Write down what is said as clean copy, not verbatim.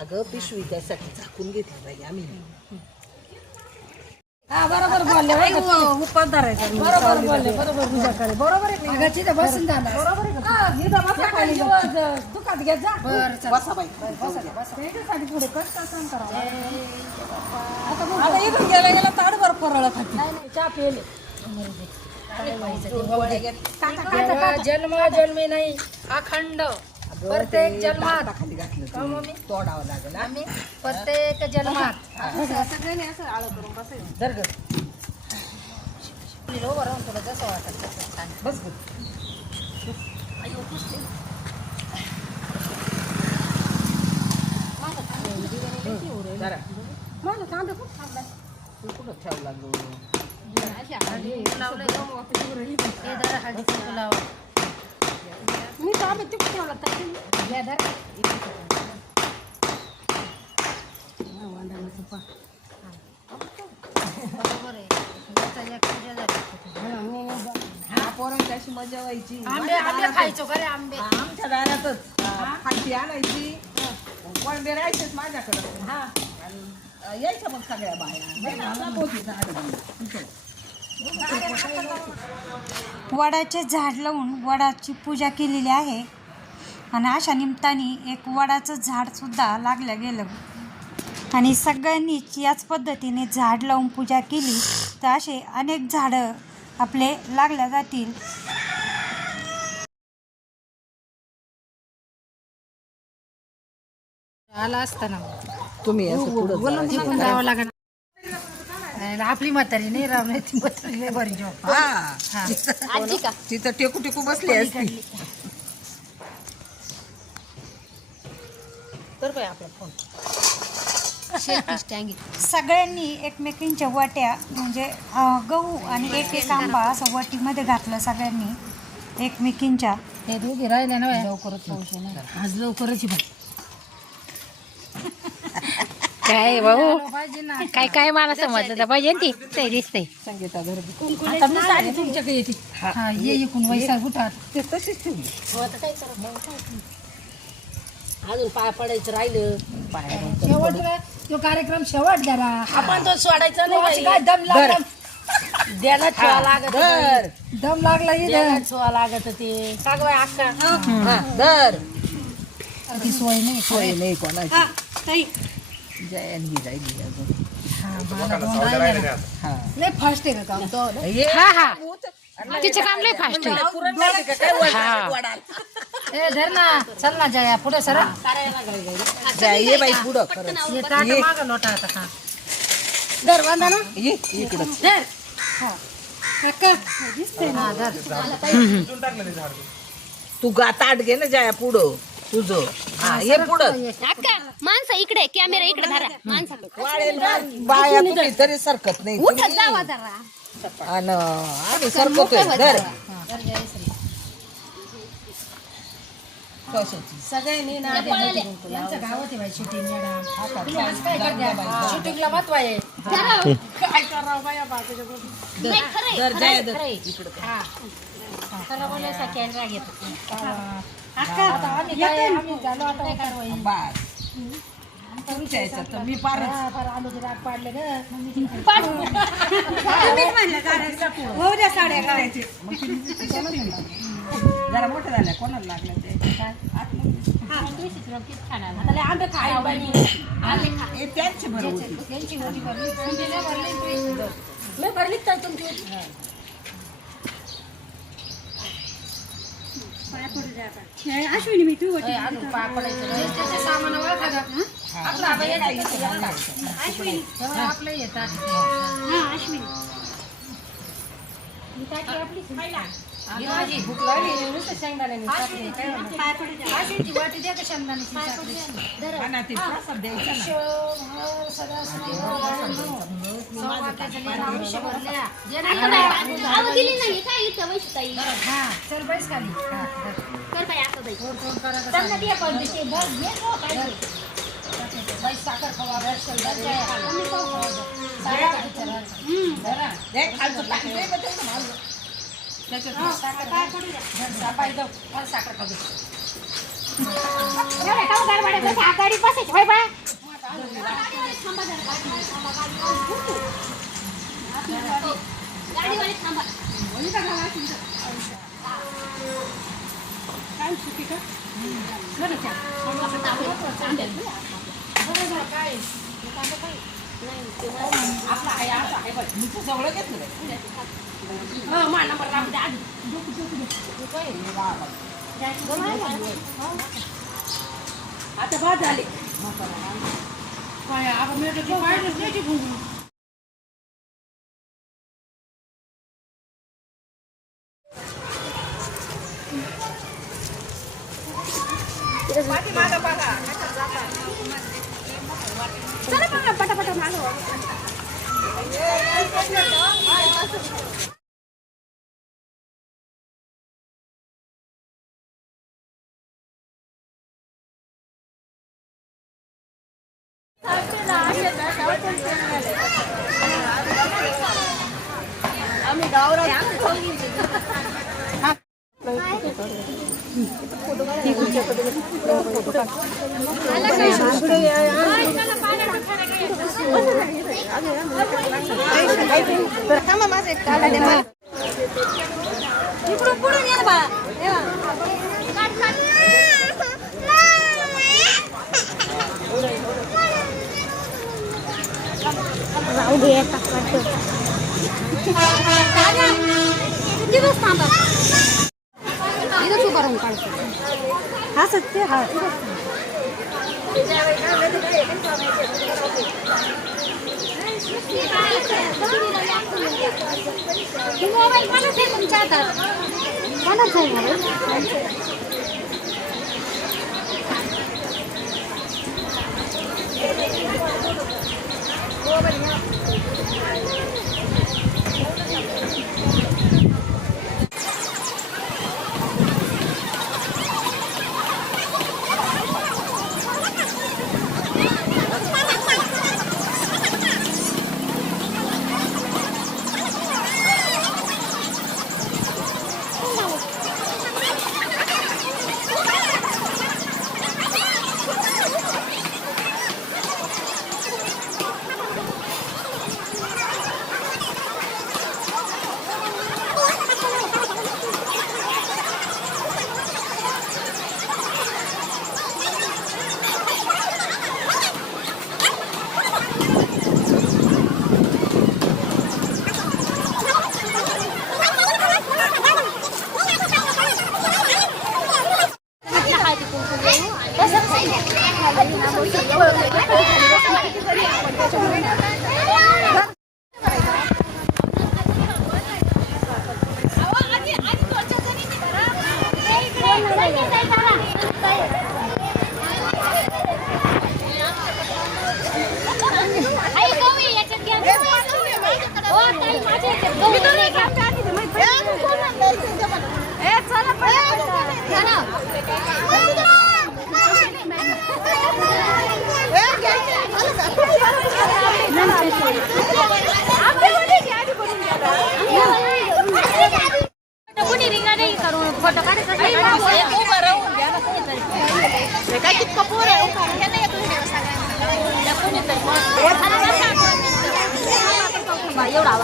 अगं पिशवी त्यासाठी झाकून घेतली बाई आम्ही. हा बरोबर बोलले उपास धरायचा बरोबर बोलले बरोबर पूजा करे बरोबर आहे अगं तिथं बसून झालं बरोबर आहे का इथं बसा खाली दुकानात घेत जा बरं बसा बाई त्याच्यासाठी थोडे कष्ट काम करावं आता इथून गेला गेला ताडभर फरळ खाती नाही चहा पेले जन्म जन्मी नाही अखंड प्रत्येक जन्मात खाली घातलं तोडावं लागेल. आम्ही प्रत्येक जन्मात सगळ्यांनी असं आळ करून बसायचं. धर ग बरं तुला जसं वाटत तसं सांग बस ग. मला कांदा खूप थांबला तू कुठं ठेवला ग? मी तर आम्ही तिकडे ठेवला पोरांची अशी मजा व्हायची. आंबे आंबे खायचो खरे आंबे आमच्या दारातच फाटी आणायची कोणबे राहायचेच माझ्याकडं. हा यायच्या मग सगळ्या बाया. वडाचे झाड लावून वडाची पूजा केलेली आहे आणि अशा निमित्ताने एक वडाचं झाडसुद्धा लागलं गेलं आणि सगळ्यांनीच याच पद्धतीने झाड लावून पूजा केली तर असे अनेक झाडं आपले लागल्या जातील. आला असताना तुम्ही असं पुढं तिकून जावं लागेल आपली म्हातारी नाही राहणार ती म्हातारी नाही बरी जॉब आजी का तिथं टेकू टेकू बसली असती. तर काय आपला फोन सगळ्यांनी एकमेकींच्या वाट्या म्हणजे गहू आणि एक एक आंबा असं वाटीमध्ये घातलं सगळ्यांनी एकमेकींच्या. हे दोघे राहिले ना लवकरच आज लवकरच काय भाऊ काय काय मला समजलं पाहिजे ती ते दिसते संगीता घर आता मी साडी तुमच्याकडे येते हा ये इकून वैसा गुटात ते तशीच ठेवली. अजून पाय पडायचं राहिलं पाया शेवट तो कार्यक्रम शेवट जरा आपण तो सोडायचा नाही काय दम लागला द्यायला छुआ लागत दम लागला इथं छुआ लागत ते कागवाय अक्का धर. ती सोय नाही सोय नाही कोणाची. जयंती राहिली अजून. हा लय फास्ट आहे का काम तो हा हा तिचं काम लय फास्ट ए धर ना चल ना जया पुढे सर ये बाई पुढं खरंच ये ताट मागं लोटा आता का धर बांधा ना ये इकडं. धर काका दिसते ना धर तू ताट घे ना जाया पुढं तुझं. हा ये पुढं. अक्का माणसं इकडे कॅमेरा इकडे धरा माणसं वाळेल बाया तुम्ही तरी सरकत नाही. उठत जावा जरा आणि आम्ही सरकतोय. धर. कशाची सगळ्यांनी ना यांच्या गावात आहे शूटिंग शूटिंगला महत्व आहे काय करावं बाया बाजूच्या धर जया धर इकडं. कॅमेरा घेतो आता आम्ही काय आम्ही झालो आता काय कारवाई बास तुमच्या याच्यात तर मी पार आलू राग पाडले ग जरा मोठं झाल्या कोणाला लागलं ते आंबे खाय त्यांची बरोबर त्यांची होती भरली काय तुमची अश्विनी मी तू सामान आपलं येतात माझी भूक लागली नुसतं शेंगदाण्याने वाटी द्या का शेंगदाण्याची प्रसाद द्यायचा हा चल बैस खाली साखर खावा साखर खाऊ आघाडी बसायची होय बा. सगळं घेतलं आता बाद झाले काय आपण मिळतं पाहिजेच नाही ती भुंगू. आम्ही गावरात इकडून पुढून ये बा. राहू दे दिवस थांबा. इथं तू करून काढतो. हा सत्य हा मोबाईल कोणाच आहे तुमच्या हातात? कोणाच आहे मोबाईल? एवढा